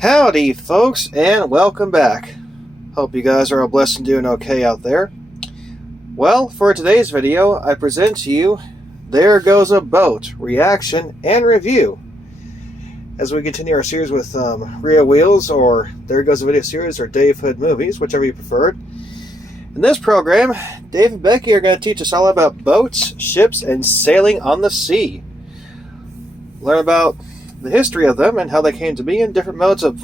Howdy folks, and welcome back. Hope you guys are all blessed and doing okay out there. Well, for today's video, I present to you There Goes a Boat, reaction and review. As we continue our series with Real Wheels, or There Goes a Video series, or Dave Hood movies, whichever you preferred. In this program, Dave and Becky are going to teach us all about boats, ships, and sailing on the sea. Learn about the history of them and how they came to be in different modes of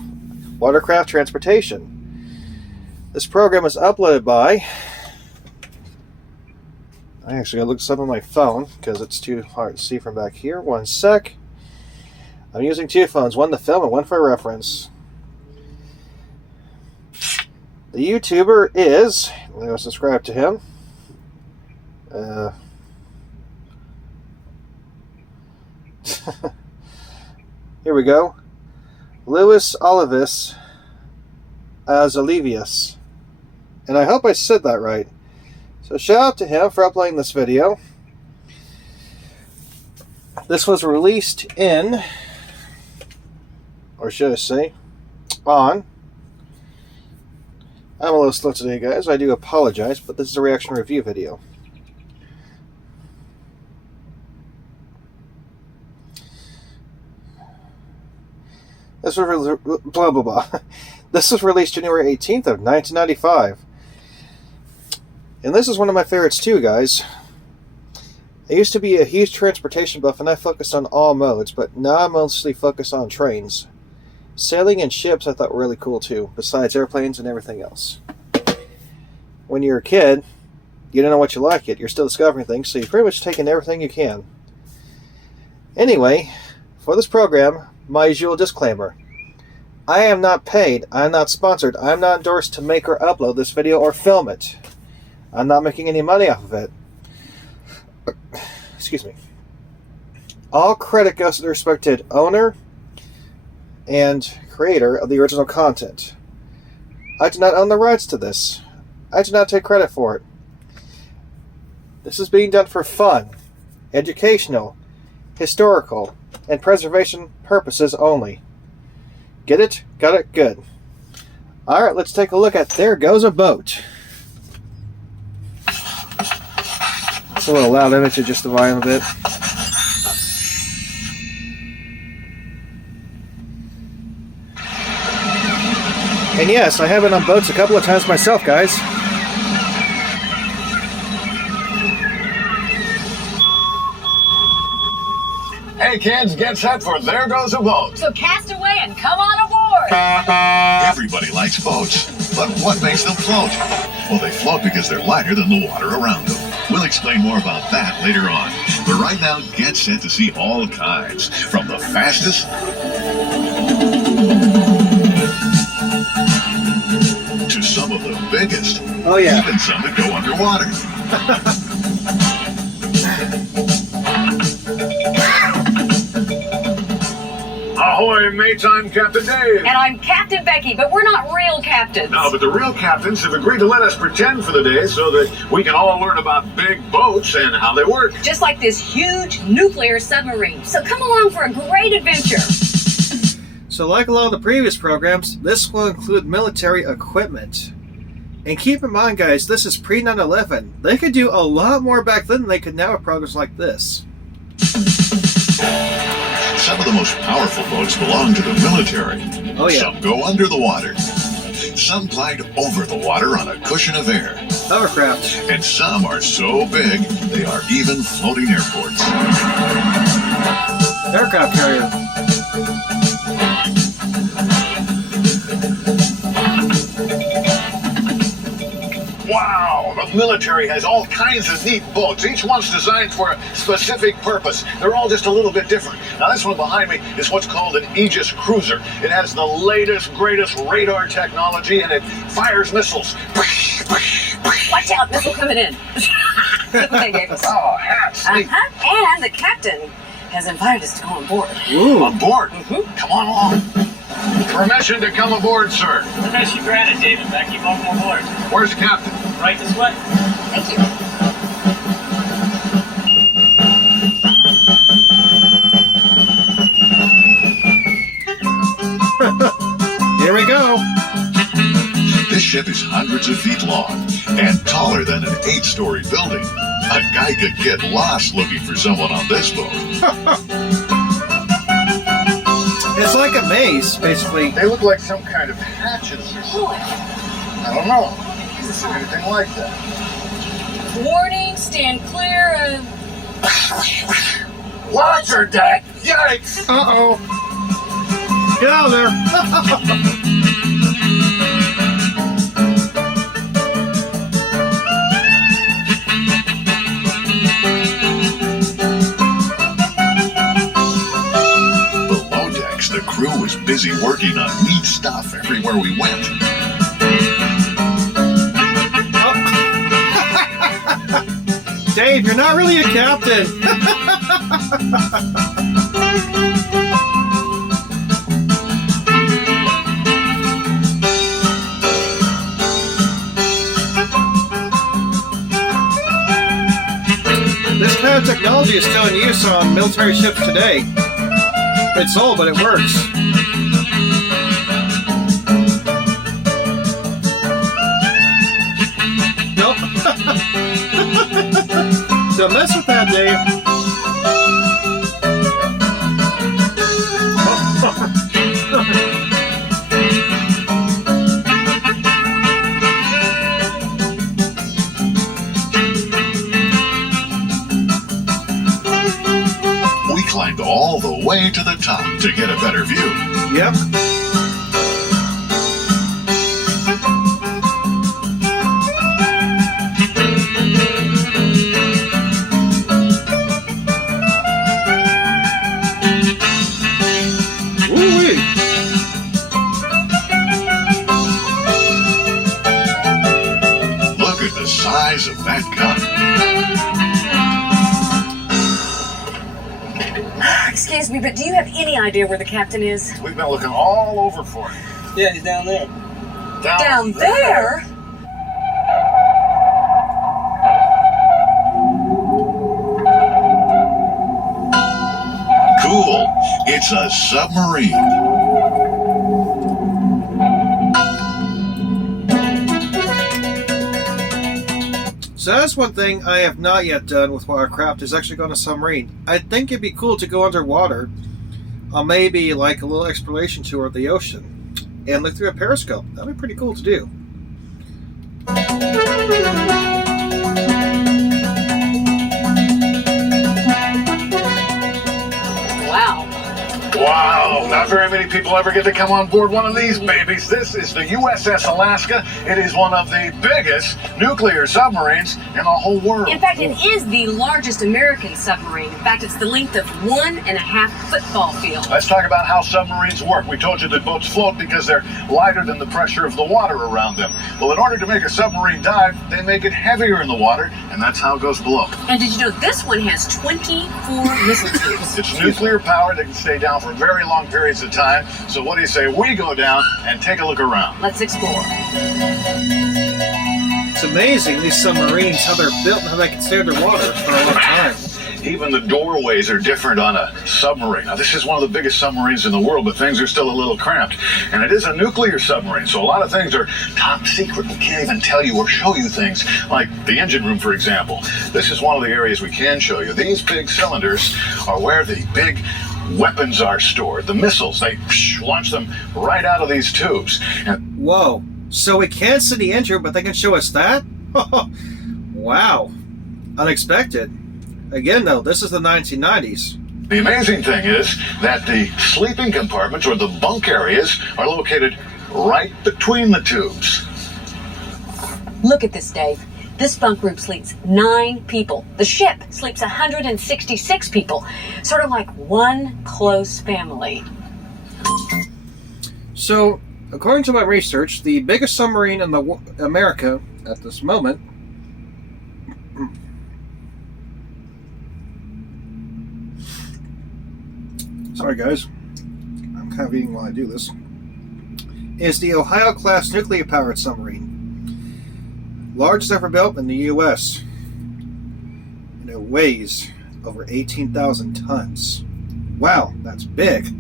watercraft transportation. This program was uploaded by... I actually gotta look this up on my phone because it's too hard to see from back here. One sec. I'm using two phones, one to film and one for reference. The YouTuber is... I'm going to subscribe to him. Here we go. Louis Olivis Azalevius. And I hope I said that right. So shout out to him for uploading this video. This was released in, or should I say, on. I'm a little slow today, guys. I do apologize, but this is a reaction review video. This was blah blah blah. This was released January 18th of 1995. And this is one of my favorites too, guys. I used to be a huge transportation buff and I focused on all modes, but now I'm mostly focused on trains. Sailing and ships I thought were really cool too, besides airplanes and everything else. When you're a kid, you don't know what you like yet. You're still discovering things, so you're pretty much taking everything you can. Anyway, for this program, my usual disclaimer. I am not paid, I am not sponsored, I am not endorsed to make or upload this video or film it. I'm not making any money off of it. Excuse me. All credit goes to the respected owner and creator of the original content. I do not own the rights to this. I do not take credit for it. This is being done for fun, educational, historical, and preservation purposes only. Get it? Got it? Good. Alright, let's take a look at There Goes a Boat. It's a little loud, I bet you just the volume a bit. And yes, I have been on boats a couple of times myself, guys. Hey kids, get set for There Goes a Boat. So cast away and come on aboard. Everybody likes boats, but what makes them float? Well, they float because they're lighter than the water around them. We'll explain more about that later on. But right now, get set to see all kinds, from the fastest to some of the biggest. Oh yeah. Even some that go underwater. Ahoy, mates, I'm Captain Dave. And I'm Captain Becky, but we're not real captains. No, but the real captains have agreed to let us pretend for the day so that we can all learn about big boats and how they work. Just like this huge nuclear submarine. So come along for a great adventure. So like a lot of the previous programs, this will include military equipment. And keep in mind, guys, this is pre-9/11. They could do a lot more back then than they could now with programs like this. Some of the most powerful boats belong to the military. Oh yeah. Some go under the water. Some glide over the water on a cushion of air. Hovercraft. And some are so big, they are even floating airports. Aircraft carrier. Wow, the military has all kinds of neat boats. Each one's designed for a specific purpose. They're all just a little bit different. Now, this one behind me is what's called an Aegis cruiser. It has the latest, greatest radar technology, and it fires missiles. Watch out, missile coming in. Look what they gave us. Oh, hats. And the captain has invited us to go on board. Ooh. On board? Come on along. Permission to come aboard, sir. Permission granted, David Becky. Welcome aboard. Where's the captain? Right this way. Thank you. ship is hundreds of feet long and taller than an 8-story building. A guy could get lost looking for someone on this boat. It's like a maze, basically. They look like some kind of hatches or something. I don't know. Anything like that. Warning, stand clear of... Launcher deck! Yikes! Uh-oh. Get out of there. Below decks, the crew was busy working on neat stuff everywhere we went. Dave, you're not really a captain. This kind of technology is still in use on military ships today. It's old, but it works. Nope. Don't mess with that, Dave. We climbed all the way to the top to get a better view. Yep. Woo-wee. Look at the size of that gun. Excuse me, but do you have any idea where the captain is? We've been looking all over for him. Yeah, he's down there. Down there? Cool. It's a submarine. So that's one thing I have not yet done with watercraft is actually go on a submarine. I think it'd be cool to go underwater on maybe like a little exploration tour of the ocean and look through a periscope. That'd be pretty cool to do. Wow. Wow, not very many people ever get to come on board one of these babies. This is the USS Alaska. It is one of the biggest nuclear submarines in the whole world. In fact, it is the largest American submarine. In fact, it's the length of 1.5 football field. Let's talk about how submarines work. We told you that boats float because they're lighter than the pressure of the water around them. Well, in order to make a submarine dive, they make it heavier in the water, and that's how it goes below. And did you know this one has 24 missile tubes? It's nuclear powered. They can stay down for very long periods of time. So what do you say we go down and take a look around? Let's explore. It's amazing, these submarines, how they're built and how they can stay underwater for a long time. Even the doorways are different on a submarine. Now, this is one of the biggest submarines in the world, but things are still a little cramped. And it is a nuclear submarine, so a lot of things are top secret. We can't even tell you or show you things, like the engine room, for example. This is one of the areas we can show you. These big cylinders are where the big weapons are stored. The missiles, they launch them right out of these tubes. And Whoa. So we can't see the engine, but they can show us that? Wow. Unexpected. Again, though, this is the 1990s. the amazing thing is that the sleeping compartments, or the bunk areas, are located right between the tubes. Look at this, Dave. This bunk room sleeps 9 people. The ship sleeps 166 people. Sort of like one close family. So, according to my research, the biggest submarine in America at this moment sorry guys, I'm kind of eating while I do this, is the Ohio-class nuclear-powered submarine. Largest ever built in the U.S. And it weighs over 18,000 tons. Wow, that's big.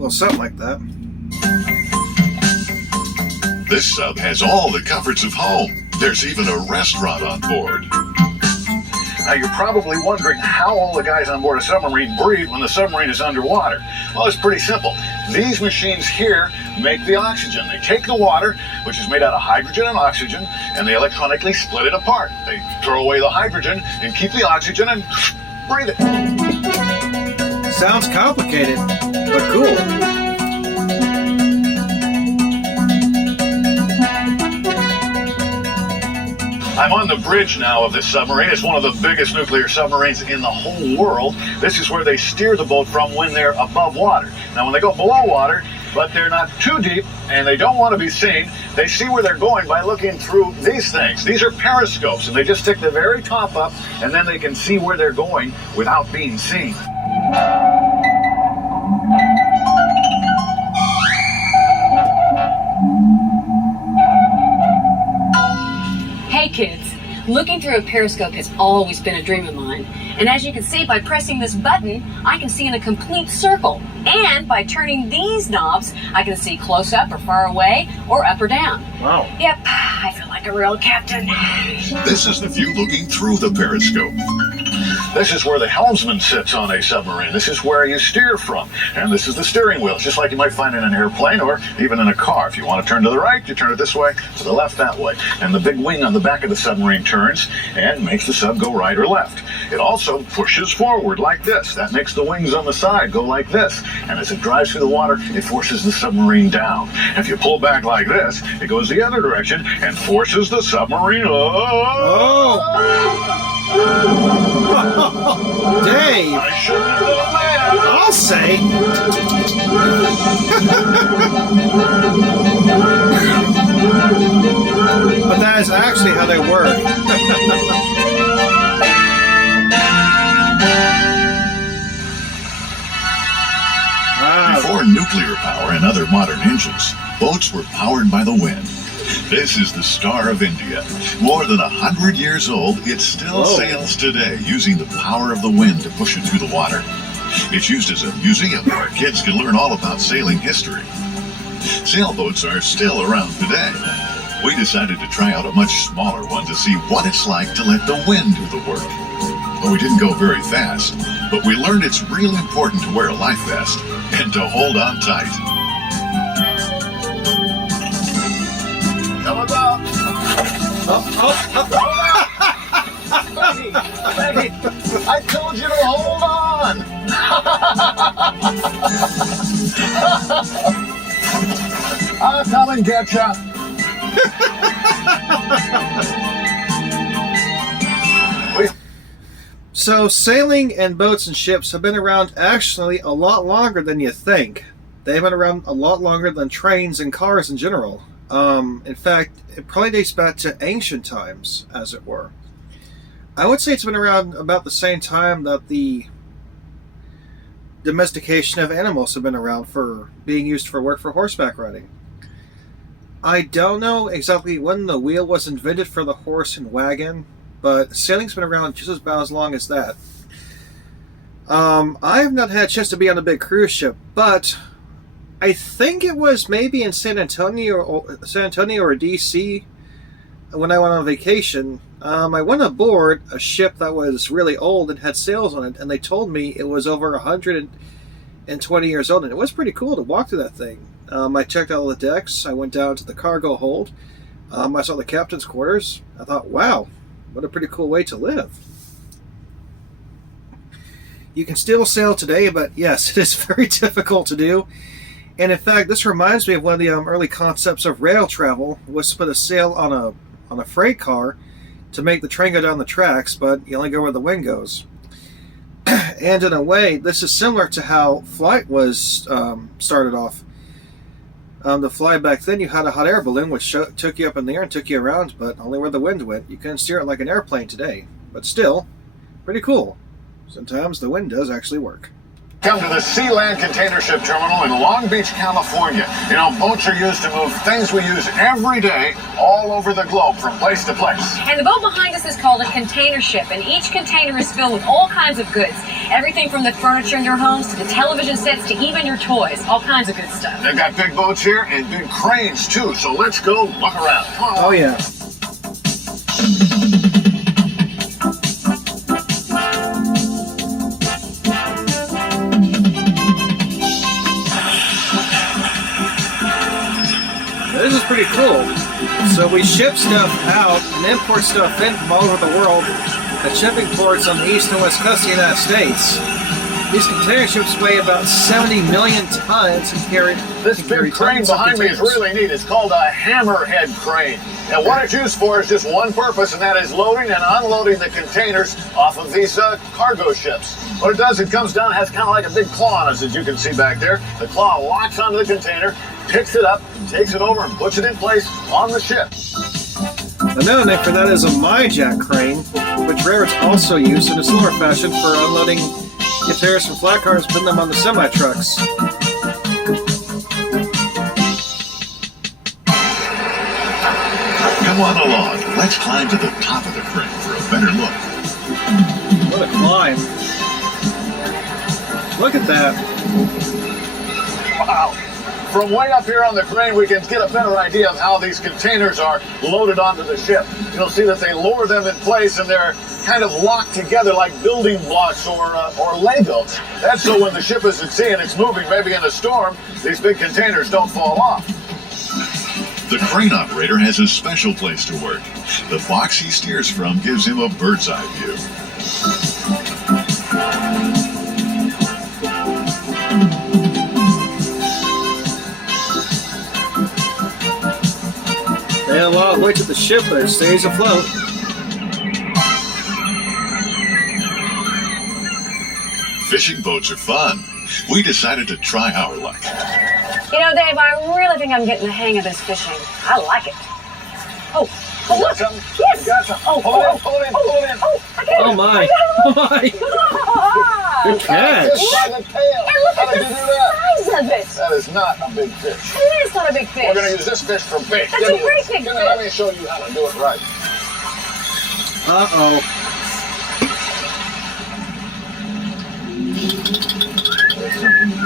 Well, something like that. This sub has all the comforts of home. There's even a restaurant on board. Now, you're probably wondering how all the guys on board a submarine breathe when the submarine is underwater. Well, it's pretty simple. These machines here make the oxygen. They take the water, which is made out of hydrogen and oxygen, and they electronically split it apart. They throw away the hydrogen and keep the oxygen and breathe it. Sounds complicated, but cool. I'm on the bridge now of this submarine. It's one of the biggest nuclear submarines in the whole world. This is where they steer the boat from when they're above water. Now, when they go below water, but they're not too deep and they don't want to be seen, they see where they're going by looking through these things. These are periscopes, and they just stick the very top up, and then they can see where they're going without being seen. Hey kids, looking through a periscope has always been a dream of mine. And as you can see, by pressing this button, I can see in a complete circle. And by turning these knobs, I can see close up or far away, or up or down. Wow. Yep, I feel like a real captain. This is the view looking through the periscope. This is where the helmsman sits on a submarine. This is where you steer from. And this is the steering wheel, just like you might find in an airplane or even in a car. If you want to turn to the right, you turn it this way, to the left that way. And the big wing on the back of the submarine turns and makes the sub go right or left. It also pushes forward like this. That makes the wings on the side go like this. And as it drives through the water, it forces the submarine down. If you pull back like this, it goes the other direction and forces the submarine up. Oh! Dave! I shouldn't have done that. I'll say! But that is actually how they work. Wow. Before nuclear power and other modern engines, boats were powered by the wind. This is the Star of India. More than 100 years old, it still sails today using the power of the wind to push it through the water. It's used as a museum where kids can learn all about sailing history. Sailboats are still around today. We decided to try out a much smaller one to see what it's like to let the wind do the work. Well, we didn't go very fast, but we learned it's real important to wear a life vest and to hold on tight. Come about. Maggie, I told you to hold on. I'll come and get ya. So, sailing and boats and ships have been around actually a lot longer than you think. They've been around a lot longer than trains and cars in general. In fact, it probably dates back to ancient times, as it were. I would say it's been around about the same time that the domestication of animals have been around for being used for work for horseback riding. I don't know exactly when the wheel was invented for the horse and wagon, but sailing's been around just about as long as that. I have not had a chance to be on a big cruise ship, but I think it was maybe in San Antonio or DC when I went on vacation. I went aboard a ship that was really old and had sails on it, and they told me it was over 120 years old, and it was pretty cool to walk through that thing. I checked out all the decks. I went down to the cargo hold. I saw the captain's quarters. I thought, wow, what a pretty cool way to live. You can still sail today, but yes, it is very difficult to do. And in fact, this reminds me of one of the early concepts of rail travel, was to put a sail on a freight car to make the train go down the tracks, but you only go where the wind goes. And in a way, this is similar to how flight was started off. To fly back then, you had a hot air balloon which took you up in the air and took you around, but only where the wind went. You couldn't steer it like an airplane today, but still, pretty cool. Sometimes the wind does actually work. Come to the Sealand Container Ship Terminal in Long Beach, California. You know, boats are used to move things we use every day all over the globe from place to place. And the boat behind us is called a container ship, and each container is filled with all kinds of goods. Everything from the furniture in your homes to the television sets to even your toys. All kinds of good stuff. They've got big boats here and big cranes too, so let's go look around. Come on. Oh yeah. This is pretty cool. So we ship stuff out and import stuff in from all over the world at shipping ports on the east and west coast of the United States. These container ships weigh about 70 million tons and carry. This big crane behind me is really neat. It's called a hammerhead crane. And what it's used for is just one purpose, and that is loading and unloading the containers off of these cargo ships. What it does, it comes down, has kind of like a big claw on it, as you can see back there. The claw locks onto the container, picks it up, takes it over, and puts it in place on the ship. Another name for that is a MyJack crane, which railroads also use in a similar fashion for unloading containers from flat cars, putting them on the semi-trucks. Come on along. Let's climb to the top of the crane for a better look. What a climb. Look at that. Wow. From way up here on the crane, we can get a better idea of how these containers are loaded onto the ship. You'll see that they lower them in place and they're kind of locked together like building blocks or Legos. That's so when the ship is at sea and it's moving, maybe in a storm, these big containers don't fall off. The crane operator has a special place to work. The box he steers from gives him a bird's eye view. They have a lot of weight to the ship, but it stays afloat. Fishing boats are fun. We decided to try our luck. You know, Dave, I really think I'm getting the hang of this fishing. I like it. Oh, look. Yes. Pull it in. I got it. Oh my. Oh my. Good catch. By the tail. And look How at did the you do that? size of it. That is not a big fish. It is not a big fish. We're going to use this fish for bait. That's a great big Let fish. me show you how to do it right. Uh-oh.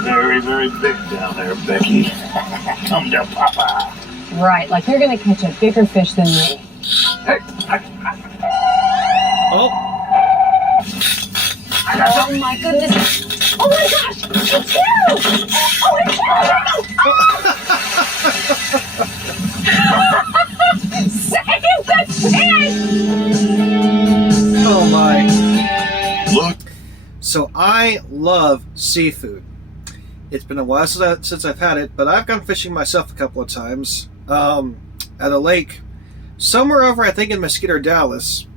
Very, very big down there, Becky. Come to Papa. Right, like you're going to catch a bigger fish than me. Oh. Oh my goodness. Oh my gosh. It's huge. Oh, it's huge. Save the fish. Oh my. Look. So I love seafood. It's been a while since I've had it, but I've gone fishing myself a couple of times at a lake somewhere over, I think, in Mesquite, Dallas.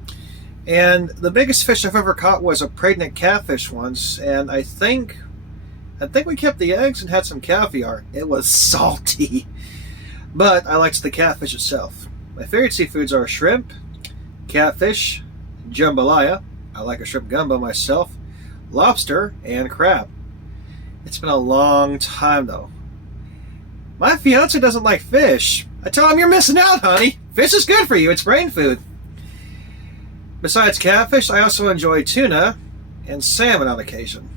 And the biggest fish I've ever caught was a pregnant catfish once, and I think we kept the eggs and had some caviar. It was salty, but I liked the catfish itself. My favorite seafoods are shrimp, catfish, jambalaya. I like a shrimp gumbo myself, lobster, and crab. It's been a long time though. My fiance doesn't like fish. I tell him, you're missing out, honey. Fish is good for you. It's brain food. Besides catfish, I also enjoy tuna and salmon on occasion.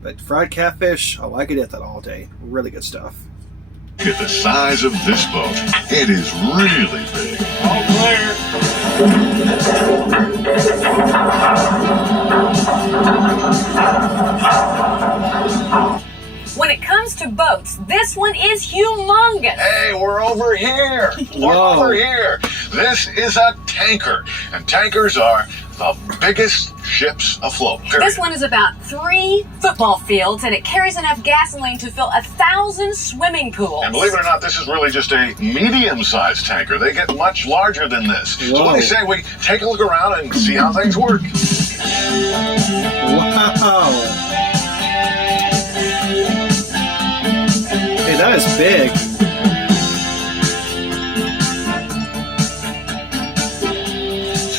But fried catfish, oh, I could eat that all day. Really good stuff. Look at the size of this boat. It is really big. All clear. When it comes to boats, this one is humongous. Hey, we're over here. We're Whoa. over here. This is a tanker, and tankers are the biggest ships afloat. Period. This one is about 3 football fields, and it carries enough gasoline to fill 1,000 swimming pools. And believe it or not, this is really just a medium-sized tanker. They get much larger than this. So Whoa. what do you say we take a look around and see how things work? Wow. Hey, that is big.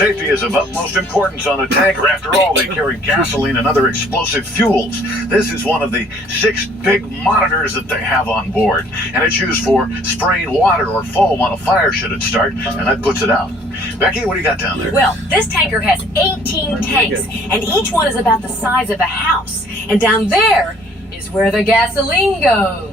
Safety is of utmost importance on a tanker. After all, they carry gasoline and other explosive fuels. This is one of the 6 big monitors that they have on board, and it's used for spraying water or foam on a fire should it start, and that puts it out. Becky, what do you got down there? Well, this tanker has 18 tanks, and each one is about the size of a house. And down there is where the gasoline goes.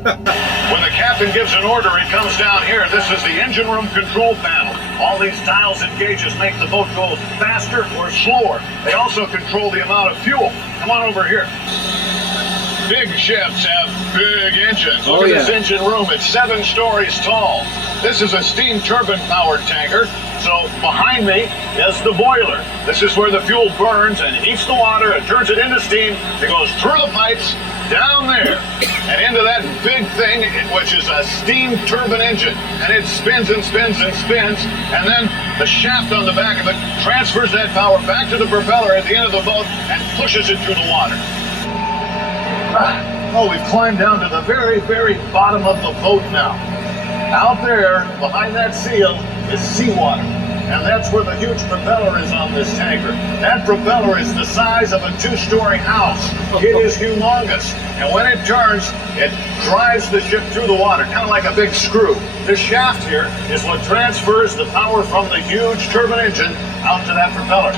When the captain gives an order, it comes down here. This is the engine room control panel. All these dials and gauges make the boat go faster or slower. They also control the amount of fuel. Come on over here. Big ships have big engines. Look at this engine room. It's 7 stories tall. This is a steam turbine-powered tanker. So behind me is the boiler. This is where the fuel burns and heats the water and turns it into steam. It goes through the pipes, down there, and into that big thing, which is a steam turbine engine. And it spins and spins and spins. And then the shaft on the back of it transfers that power back to the propeller at the end of the boat and pushes it through the water. Oh, we've climbed down to the very, very bottom of the boat now. Out there, behind that seal, is seawater. And that's where the huge propeller is on this tanker. That propeller is the size of a 2-story house. It is humongous. And when it turns, it drives the ship through the water, kind of like a big screw. This shaft here is what transfers the power from the huge turbine engine out to that propeller.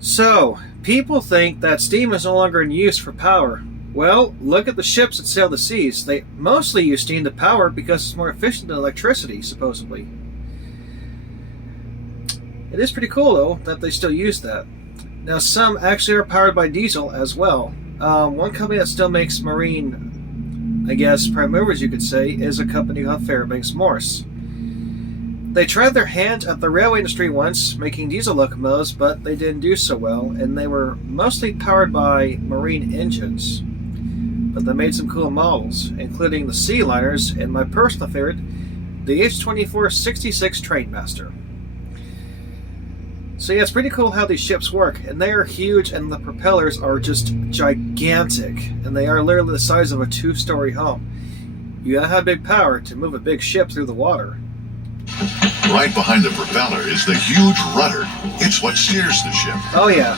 So, people think that steam is no longer in use for power. Well, look at the ships that sail the seas. They mostly use steam to power because it's more efficient than electricity, supposedly. It is pretty cool, though, that they still use that. Now, some actually are powered by diesel as well. One company that still makes marine, I guess, prime movers, you could say, is a company called Fairbanks Morse. They tried their hand at the railway industry once, making diesel locomotives, but they didn't do so well, and they were mostly powered by marine engines. But they made some cool models, including the Sea Liners, and my personal favorite, the H-2466 Trainmaster. So yeah, it's pretty cool how these ships work, and they are huge, and the propellers are just gigantic, and they are literally the size of a 2-story home. You gotta have big power to move a big ship through the water. Right behind the propeller is the huge rudder. It's what steers the ship. Oh yeah.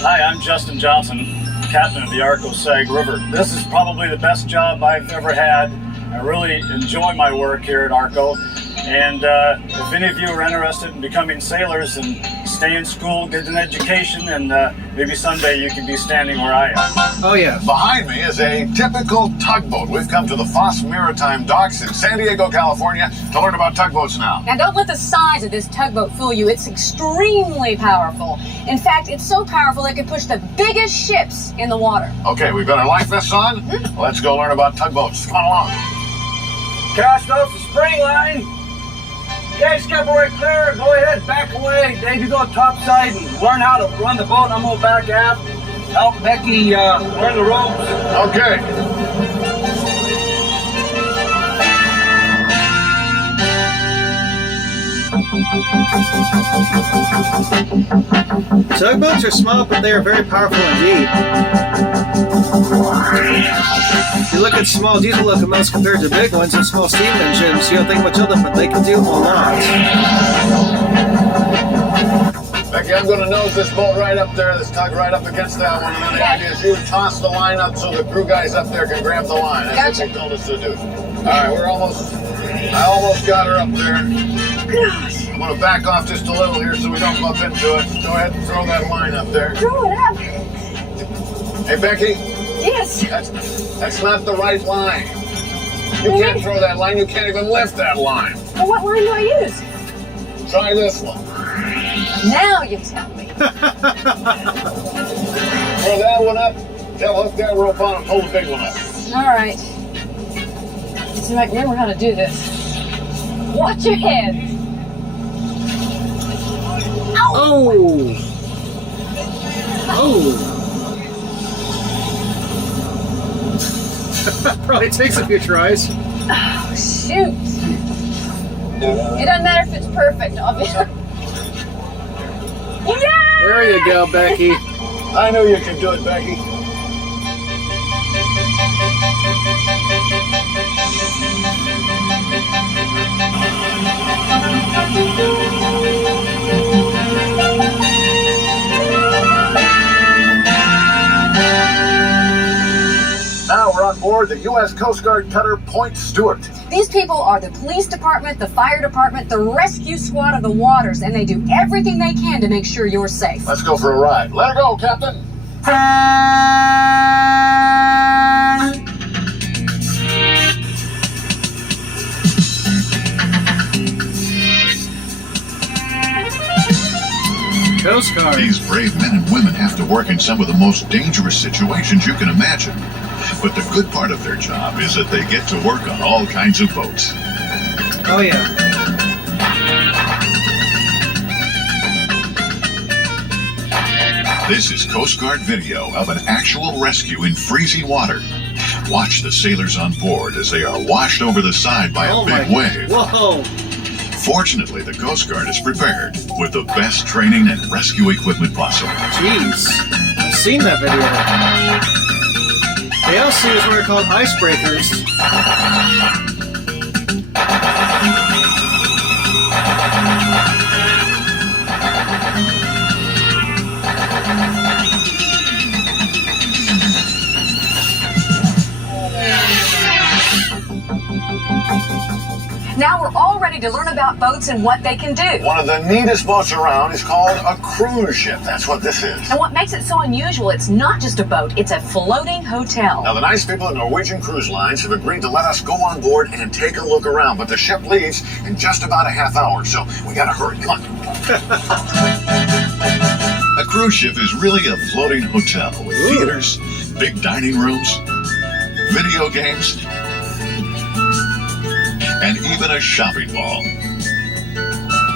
Hi, I'm Justin Johnson, captain of the Arco Sag River. This is probably the best job I've ever had. I really enjoy my work here at Arco. And if any of you are interested in becoming sailors and stay in school, get an education, and maybe someday you can be standing where I am. Oh yeah. Behind me is a typical tugboat. We've come to the Foss Maritime Docks in San Diego, California to learn about tugboats now. Now, don't let the size of this tugboat fool you. It's extremely powerful. In fact, it's so powerful it can push the biggest ships in the water. Okay, we've got our life vests on. Let's go learn about tugboats. Come on along. Cast off the spring line. You guys kept right clear. Go ahead, back away. Dave, you go topside and learn how to run the boat. I'm going back aft. Help Becky learn the ropes. Okay. Tugboats are small, but they are very powerful indeed. If you look at small diesel locomotives compared to big ones and small steam engines, you don't think much of them, but they can do a lot. Becky, I'm going to nose this boat right up there, this tug right up against that one, and then the idea is you toss the line up so the crew guys up there can grab the line. That's what they told us to do. All right, I almost got her up there. Gosh. I'm going to back off just a little here so we don't bump into it. Go ahead and throw that line up there. Throw it up. Hey, Becky. Yes. That's not the right line. You can't throw that line. You can't even lift that line. Well, what line do I use? Try this one. Now you tell me. Throw that one up. They'll hook that rope on and pull the big one up. All right. See if I can remember how to do this. Watch your head. Oh! Oh! Probably takes a few tries. Oh, shoot. It doesn't matter if it's perfect, obviously. Yeah! There you go, Becky. I knew you could do it, Becky. aboard the U.S. Coast Guard cutter Point Stewart. These people are the police department, the fire department, the rescue squad of the waters, and they do everything they can to make sure you're safe. Let's go for a ride. Let her go, Captain. Coast Guard. These brave men and women have to work in some of the most dangerous situations you can imagine. But the good part of their job is that they get to work on all kinds of boats. Oh, yeah. This is Coast Guard video of an actual rescue in freezing water. Watch the sailors on board as they are washed over the side by a big wave. Whoa. Fortunately, the Coast Guard is prepared with the best training and rescue equipment possible. Jeez. I've seen that video. They also use what are called icebreakers. Now we're all ready to learn about boats and what they can do. One of the neatest boats around is called a cruise ship. That's what this is. And what makes it so unusual, it's not just a boat, it's a floating hotel. Now, the nice people at Norwegian Cruise Lines have agreed to let us go on board and take a look around, but the ship leaves in just about a half hour, so we gotta hurry. Come on. A cruise ship is really a floating hotel with theaters, big dining rooms, video games, and even a shopping mall.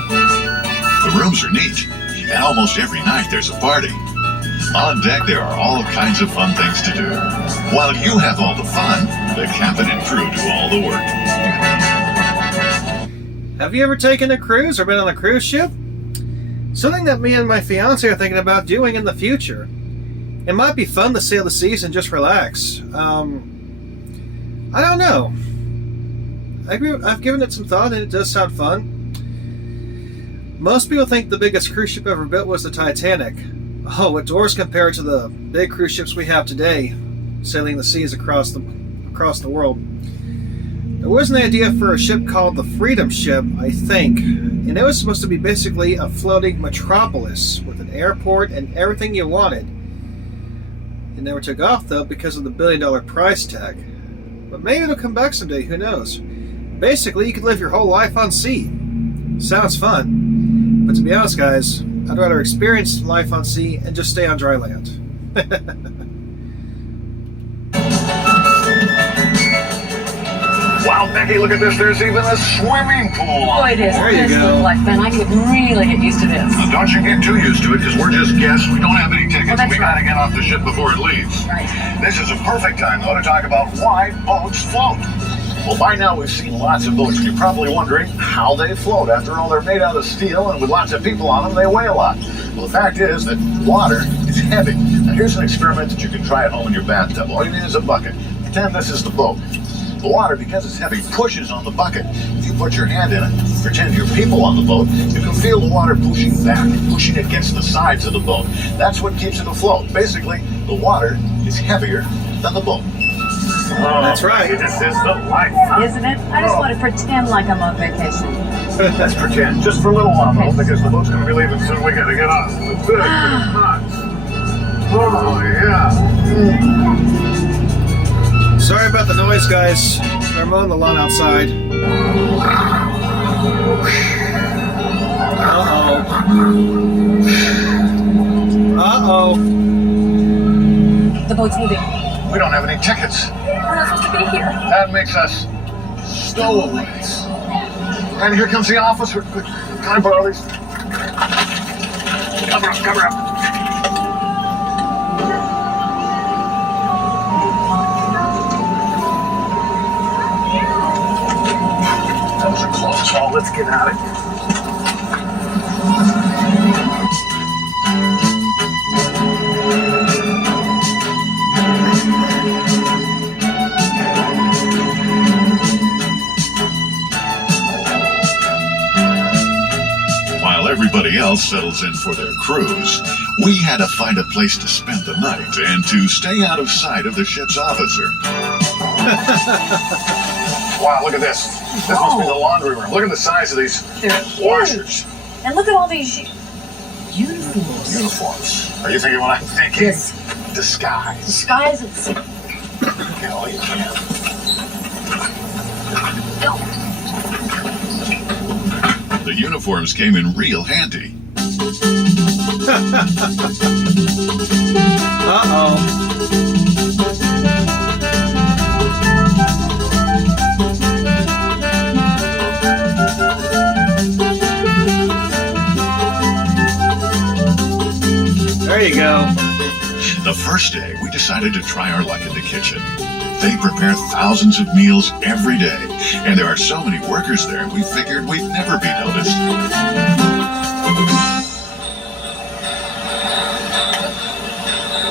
The rooms are neat, and almost every night there's a party. On deck, there are all kinds of fun things to do. While you have all the fun, the captain and crew do all the work. Have you ever taken a cruise or been on a cruise ship? Something that me and my fiance are thinking about doing in the future. It might be fun to sail the seas and just relax. I don't know. I've given it some thought and it does sound fun. Most people think the biggest cruise ship ever built was the Titanic. Oh, it dwarfs compared to the big cruise ships we have today, sailing the seas across the world. There was an idea for a ship called the Freedom Ship, I think, and it was supposed to be basically a floating metropolis with an airport and everything you wanted. It never took off though because of the $1 billion price tag. But maybe it'll come back someday, who knows? Basically, you could live your whole life on sea. Sounds fun. But to be honest, guys, I'd rather experience life on sea and just stay on dry land. Wow, Becky, look at this. There's even a swimming pool on. Boy, it is. There you This go. looks like fun. I could really get used to this. Now, don't you get too used to it, because we're just guests. We don't have any tickets. Well, that's We gotta right. get off the ship before it leaves. Right. This is a perfect time, though, to talk about why boats float. Well, by now we've seen lots of boats, and you're probably wondering how they float. After all, they're made out of steel, and with lots of people on them, they weigh a lot. Well, the fact is that water is heavy. Now, here's an experiment that you can try at home in your bathtub. All you need is a bucket. Pretend this is the boat. The water, because it's heavy, pushes on the bucket. If you put your hand in it, pretend you're people on the boat, you can feel the water pushing back, pushing against the sides of the boat. That's what keeps it afloat. Basically, the water is heavier than the boat. That's right. This is the life, huh? Isn't it? I just want to pretend like I'm on vacation. Let's pretend, just for a little while, though, because the boat's going to be leaving soon. We got to get off. It's big, hot. Oh, yeah. Sorry about the noise, guys. They're mowing the lawn outside. Uh-oh. Uh-oh. The boat's moving. We don't have any tickets. We're not supposed to be here. That makes us stowaways. And here comes the officer. Can I borrow these? Cover up, cover up. That was a close call. Let's get out of here. While everybody else settles in for their cruise, we had to find a place to spend the night and to stay out of sight of the ship's officer. Wow, look at this. This must be the laundry room. Look at the size of these They're washers. And look at all these uniforms. Uniforms. Are you thinking what I'm thinking? Yes. Disguise. Disguises. Hell, you can. The uniforms came in real handy. Uh-oh. There you go. The first day, we decided to try our luck in the kitchen. They prepare thousands of meals every day, and there are so many workers there, we figured we'd never be noticed.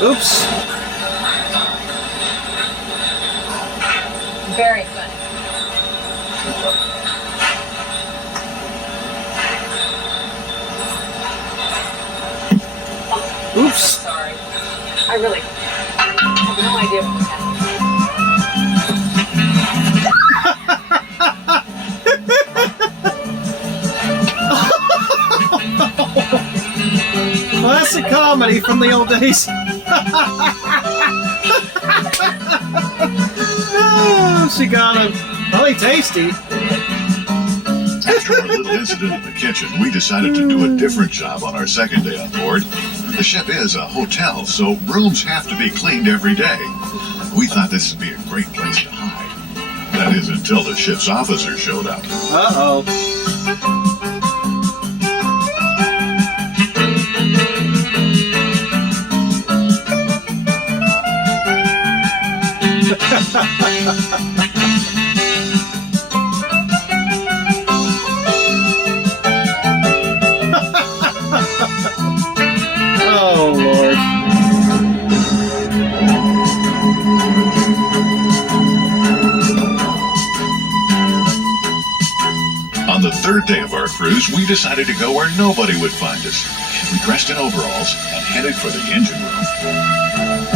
Oops. Very funny. Oops. Sorry. I really have no idea what was happening. Classic comedy from the old days. Oh, she got him. Really tasty. After our little incident in the kitchen, we decided to do a different job on our second day on board. The ship is a hotel, so rooms have to be cleaned every day. We thought this would be a great place to hide. That is, until the ship's officer showed up. Uh-oh. Oh, Lord. On the third day of our cruise, we decided to go where nobody would find us. We dressed in overalls and headed for the engine room.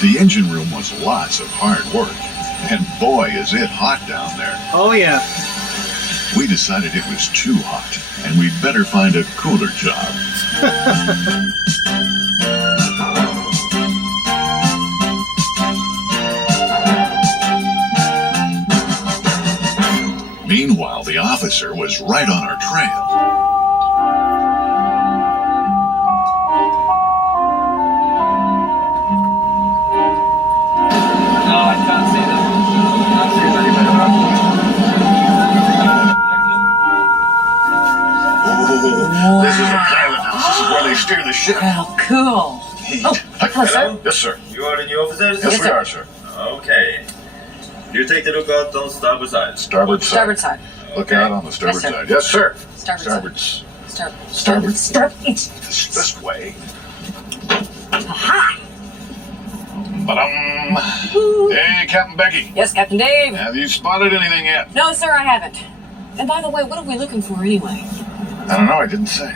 The engine room was lots of hard work, and boy is it hot down there. Oh, yeah. We decided it was too hot, and we'd better find a cooler job. Meanwhile, the officer was right on our trail. No, I can't see them. Can't see them anywhere. Oh, this is a pilot house. This is where they steer the ship. Oh, cool. Oh, hello, sir. Yes, sir. You are the new officers? Yes, we are, sir. Okay. You take the lookout on starboard side. Starboard side. Starboard side. Look out on the starboard Yes, sir. side. Yes, sir. Starboard side. Starboard. Starboard. This way. Aha! Ba-dum. Hey, Captain Becky. Yes, Captain Dave. Have you spotted anything yet? No, sir, I haven't. And by the way, what are we looking for anyway? I don't know. I didn't say.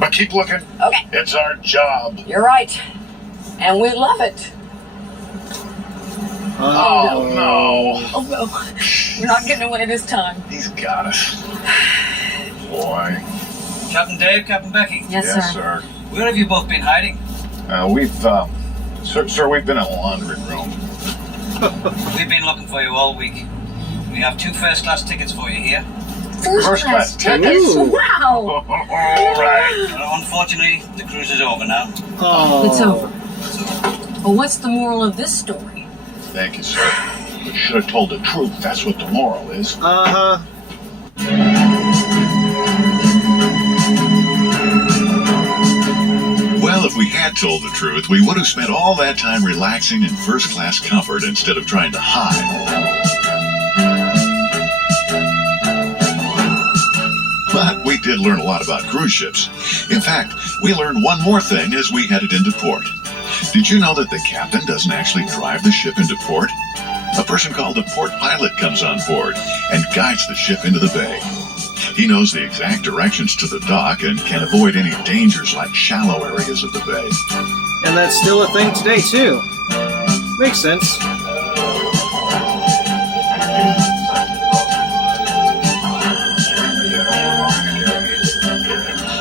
But keep looking. Okay, It's our job. you're right. And we love it. Oh, no. Oh, no. We're not getting away this time. He's got us. Boy. Captain Dave, Captain Becky, Yes, Yes, sir. sir. where have you both been hiding? Sir, we've been in a laundry room. We've been looking for you all week. We have 2 first-class tickets for you here. First class tickets. Ooh. Wow. All right. Unfortunately, the cruise is over now. Oh. It's over. So, Well, what's the moral of this story? Thank you, sir. You should have told the truth. That's what the moral is. Uh-huh. Well, if we had told the truth, we would have spent all that time relaxing in first-class comfort instead of trying to hide. But we did learn a lot about cruise ships. In fact, we learned one more thing as we headed into port. Did you know that the captain doesn't actually drive the ship into port? A person called a port pilot comes on board and guides the ship into the bay. He knows the exact directions to the dock and can avoid any dangers like shallow areas of the bay. And that's still a thing today, too. Makes sense.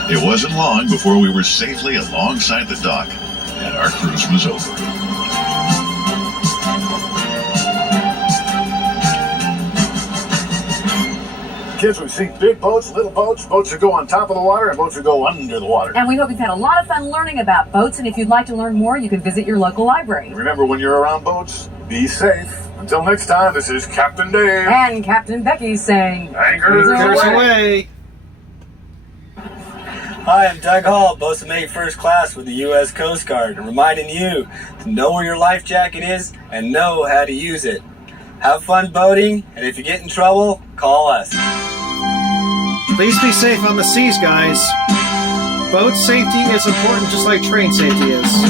It wasn't long before we were safely alongside the dock and our cruise was over. Kids, we've seen big boats, little boats, boats that go on top of the water, and boats that go under the water. And we hope you've had a lot of fun learning about boats, and if you'd like to learn more, you can visit your local library. Remember, when you're around boats, be safe. Until next time, this is Captain Dave. And Captain Becky saying, Anchors Anchors away. away. Hi, I'm Doug Hall, bosun mate first class with the U.S. Coast Guard, reminding you to know where your life jacket is and know how to use it. Have fun boating, and if you get in trouble, call us. Please be safe on the seas, guys. Boat safety is important just like train safety is.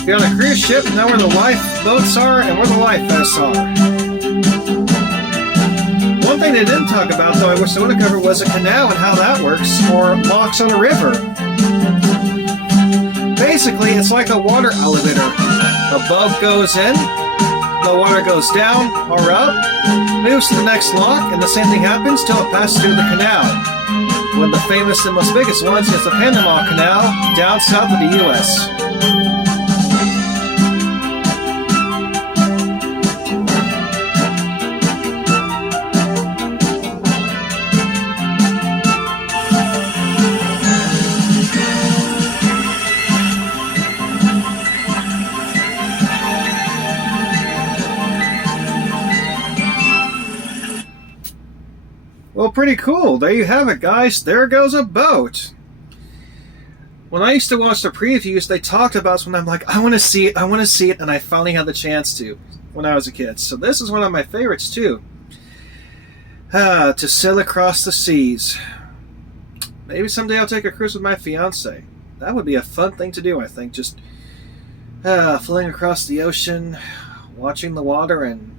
If you're on a cruise ship, know where the lifeboats are and where the life vests are. One thing they didn't talk about, though, I wish they would have covered, was a canal and how that works, or locks on a river. Basically, it's like a water elevator. A boat goes in, the water goes down or up, moves to the next lock, and the same thing happens till it passes through the canal. One of the famous and most biggest ones is the Panama Canal down south of the U.S. Well, pretty cool. There you have it, guys. There goes a boat. When I used to watch the previews, they talked about this when I'm like, I want to see it, and I finally had the chance to when I was a kid. So this is one of my favorites, too. To sail across the seas. Maybe someday I'll take a cruise with my fiance. That would be a fun thing to do, I think. Just floating across the ocean, watching the water, and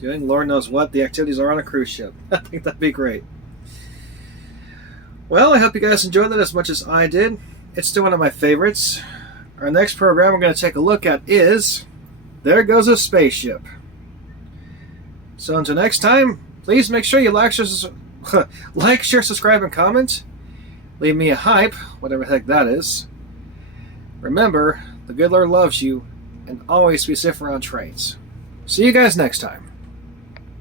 doing Lord knows what the activities are on a cruise ship. I think that'd be great. Well, I hope you guys enjoyed that as much as I did. It's still one of my favorites. Our next program we're going to take a look at is There Goes a Spaceship. So until next time, please make sure you like, share, subscribe, and comment. Leave me a hype, whatever the heck that is. Remember, the good Lord loves you, and always be safe around trains. See you guys next time.